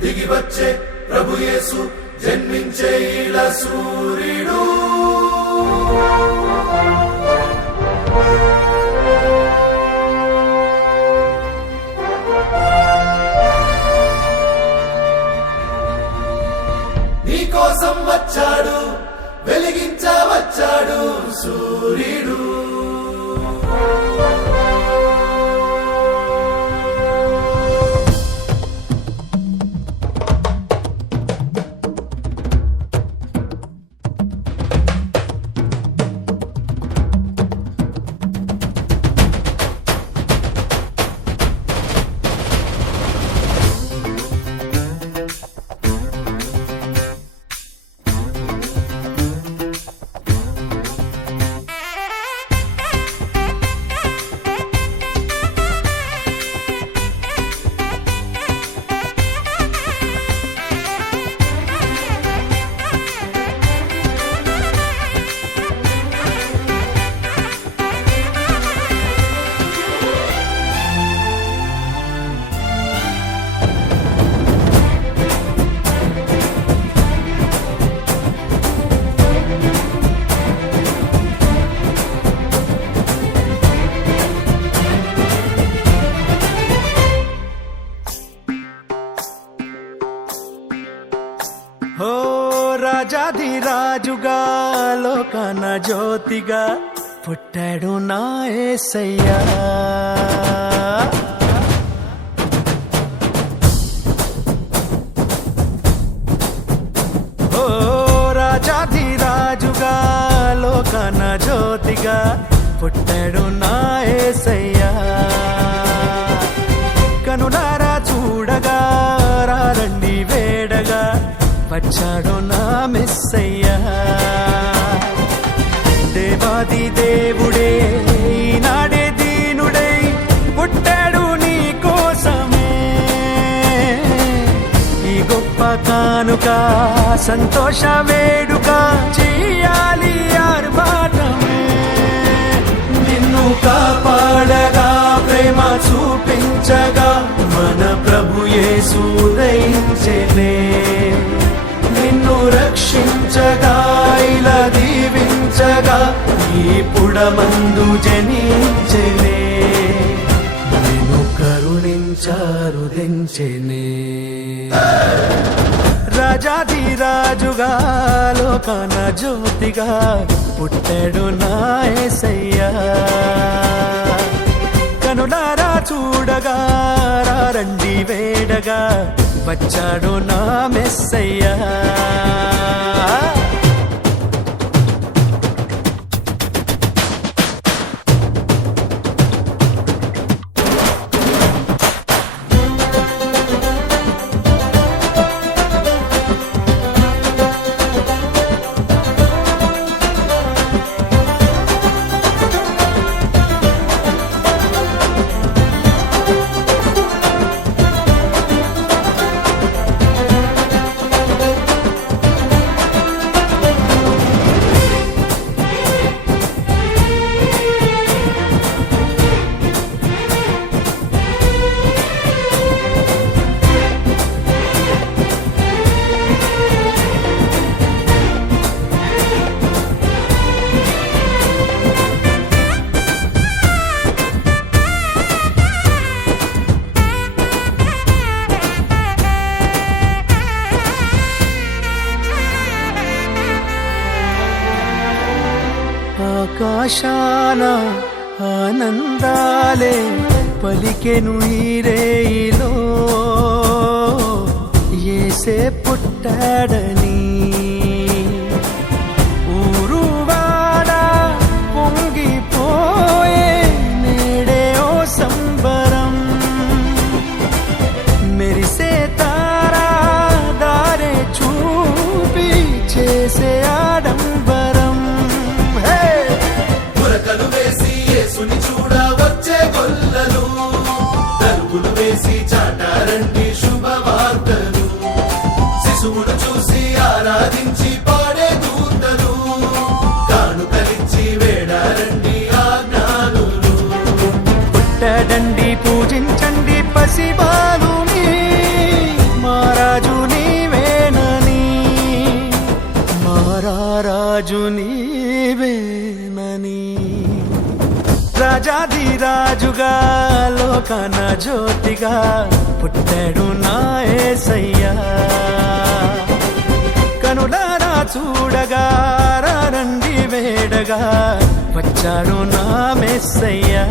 దిగి వచ్చే ప్రభు యేసు జన్మించే ఇలా సూర్యుడు నీ కోసం వచ్చాడు వెలిగించవచ్చాడు సూర్యుడు ఓ రాజాధిరాజుగా లోకన జ్యోతిగా పుట్టాడు నా యేసయ్యా ఓ రాజాధిరాజుగా లోకన జ్యోతిగా పుట్టాడు నా యేసయ్యా కనులారా చూడగా రండి వేడగా వచ్చాడు నా మెస్సయ్యా దేవాది దేవుడే ఈనాడే దీనుడై పుట్టాడు నీ కోసమే ఈ గొప్ప కానుక సంతోష వేడుక చెయ్యాలి ఆర్భాటమే నిన్ను కాపాడగా ప్రేమ చూపించగా మన ప్రభు యేసు ఉదయించెనే నిన్ను రక్షించగా ఇలా దీవించగా ఈ పుడమందు జనించెనే నిన్ను కరుణించారు దించెనే రాజాధిరాజుగా లోకన జ్యోతిగా పుట్టాడు నా యేసయ్యా కనులారా చూడగా రండి వేడగా వచ్చాడు నా మెస్సయ్యా ఆకాశాన ఆనందాలే పలికెను ఈ రేయిలో యేసే పుట్టాడని ఊరువాడ పొంగిపోయే నేడే ఓ సంబరం మెరిసే తారా దారే చూపి చేసే ఆడంబరం పురకలు వేసి యేసుని చూడ వచ్చే గొల్లలు తలుపులు వేసి చాటారంటి శుభవార్తలు శిశువును చూసి రాజుగా లోకాన జ్యోతిగా పుట్టాడు నా యేసయ్యా. కనులారా చూడగా రండి వేడగా వచ్చాడు నా మెస్సయ్యా.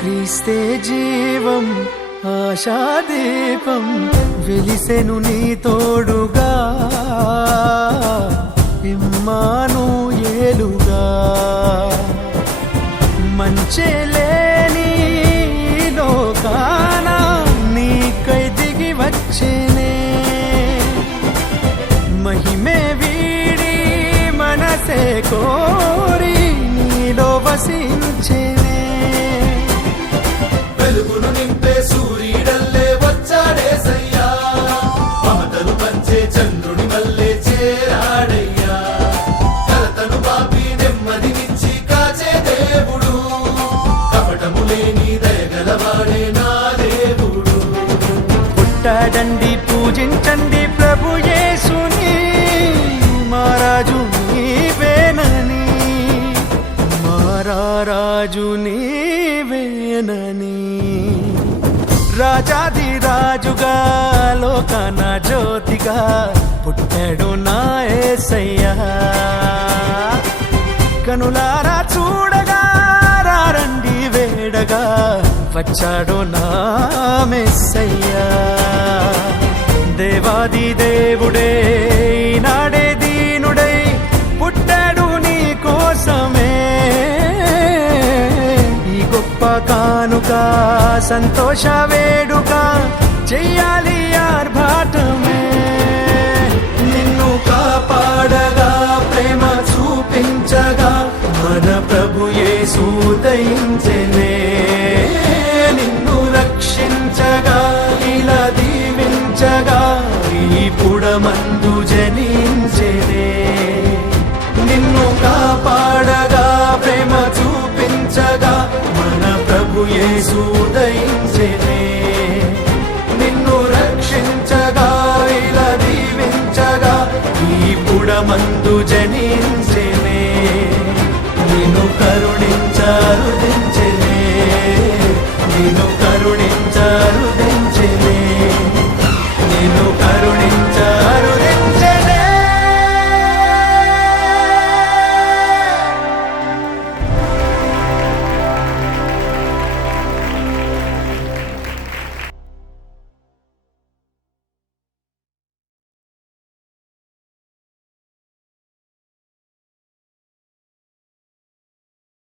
క్రీస్తే జీవం ఆశాదీపం వెలిసెను నీ తోడుగా ఇమ్మానుయేలుగా. మంచే లేని లోకాన నీకై దిగి వచ్చేనే. మహిమే వీడి మనసే కోరి నీలో వసించేనే. వెలుగును నింపే సూర్యుడల్లే వచ్చాడేసయ్యా. మమతను పంచే చంద్రుని వల్లే చేరాడయ్యా. కలతను బాపి నెమ్మదినిచ్చి కాచే దేవుడు. కపటము లేని దయగలవాడే నా దేవుడు. పుట్టాడండి పూజించండి ప్రభు యేసుని. మహారాజు నీవేనని మహారాజు నీవేనని. రాజాది రాజుగా లోకాన జ్యోతిగా పుట్టాడు నా యేసయ్యా. కనులారా చూడగా రండి వేడగా వచ్చాడు నా మెస్సయ్యా. దేవాది దేవుడే నాడే దీనుడై పుట్టాడు నీ కోసమే. ఈ గొప్ప కానుక సంతోష వేడుక చెయ్యాలి ఆర్భాటమే. నిన్ను కాపాడగా ప్రేమ చూపించగా మన ప్రభు యేసు దయించెనే. నిన్ను రక్షించగా ఇలా దీవించగా ఈ పుడమందు జనించెనే. నిన్ను కాపాడగా ప్రేమ చూపించగా మన ప్రభు యేసు దయించెనే. నిన్ను రక్షించగా ఇలా దీవించగా ఈ పుడమందు జనించెనే. నిన్ను కరుణించారు